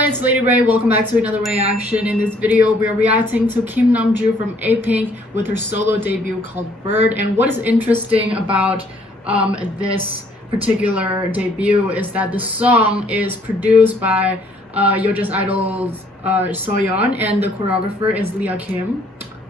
everyone, it's Lady Ray. Welcome back to another reaction. In this video, we are reacting to Nam Joo from apink with her solo debut called Bird. And what is interesting about this particular debut is that the song is produced by Yoja's idol's Soyeon, and the choreographer is Kim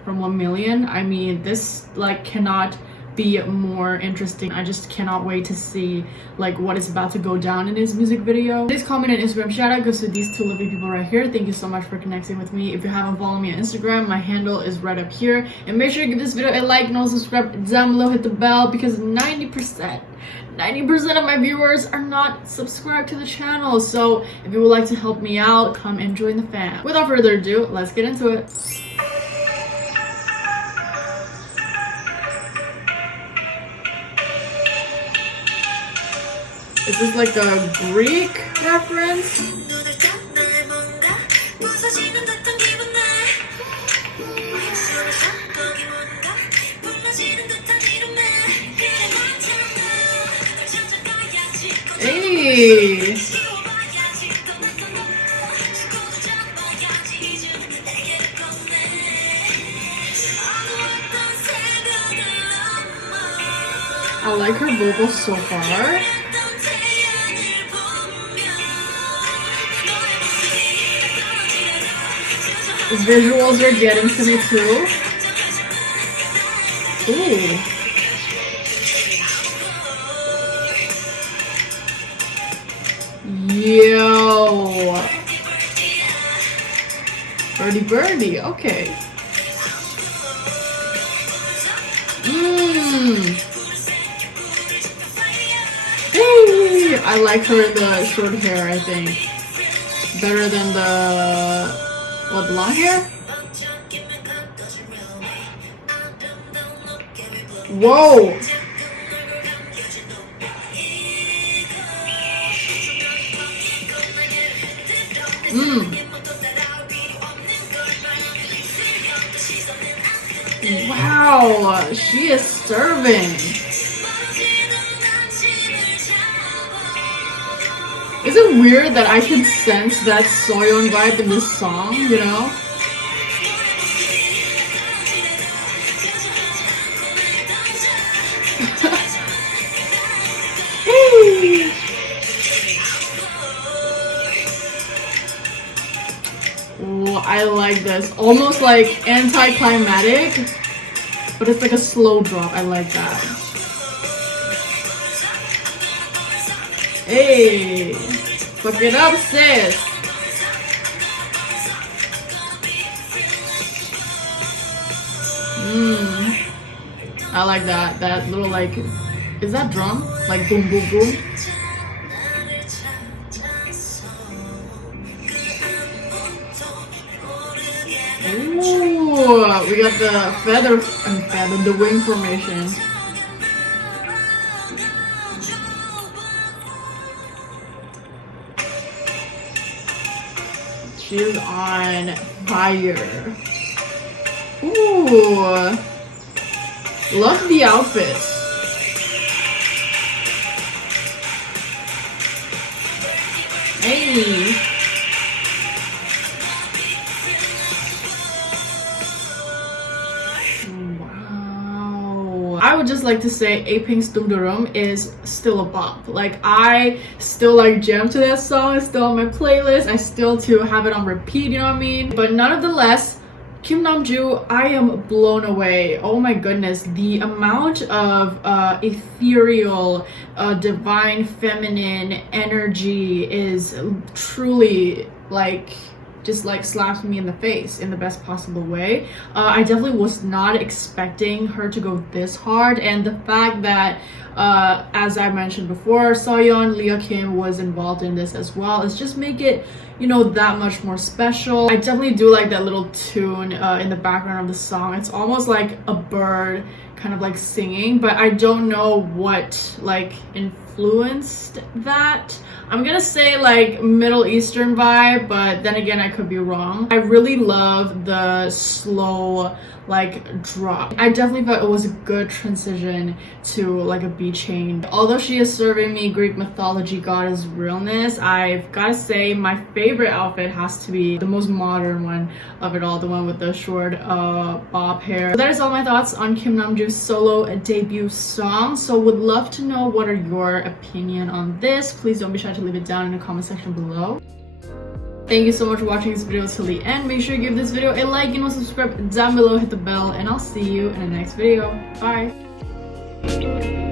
from 1 Million. I mean, this cannot be more interesting. I just cannot wait to see what is about to go down in this music video. Today's comment and Instagram shout out goes to these two lovely people right here. Thank you so much for connecting with me. If you haven't followed me on Instagram, my handle is right up here, and make sure you give this video a like and also subscribe down below, hit the bell, because 90% of my viewers are not subscribed to the channel. So if you would like to help me out, come and join the fam. Without further ado, let's get into it. Is this like a Greek reference? Hey! I like her vocals so far. The visuals are getting to me too. Ooh. Yo. Birdie birdie, okay. Hey, I like her in the short hair, I think. Better than the long hair? Whoa! Wow, she is serving. Is it weird that I can sense that soyeon vibe in this song, you know? Ooh, I like this. Almost like anticlimactic, but it's like a slow drop. I like that. Hey, fuck it up, sis. I like that. That little is that drum? Like boom, boom, boom. Ooh, we got the the wing formation. She's on fire. Ooh, love the outfits. Hey. I would just like to say apink's Dumdurum is still a bop. I still jam to that song. It's still on my playlist. I still have it on repeat, you know what I mean? But nonetheless, Nam Joo, I am blown away. Oh my goodness, the amount of ethereal, divine feminine energy is truly just slaps me in the face in the best possible way. I definitely was not expecting her to go this hard, and the fact that as I mentioned before, Soyeon, Kim was involved in this as well, is just make it, you know, that much more special. I definitely do like that little tune in the background of the song. It's almost like a bird kind of singing, but I don't know what influenced that. I'm gonna say Middle Eastern vibe, but then again I could be wrong. I really love the slow drop. I definitely felt it was a good transition to a beat be changed. Although she is serving me Greek mythology goddess realness, I've gotta say my favorite outfit has to be the most modern one of it all, the one with the short bob hair. So that is all my thoughts on Kim Namjoo's solo debut song. So would love to know what are your opinion on this. Please don't be shy to leave it down in the comment section below. Thank you so much for watching this video till the end. Make sure you give this video a like and subscribe down below, hit the bell, and I'll see you in the next video. Bye!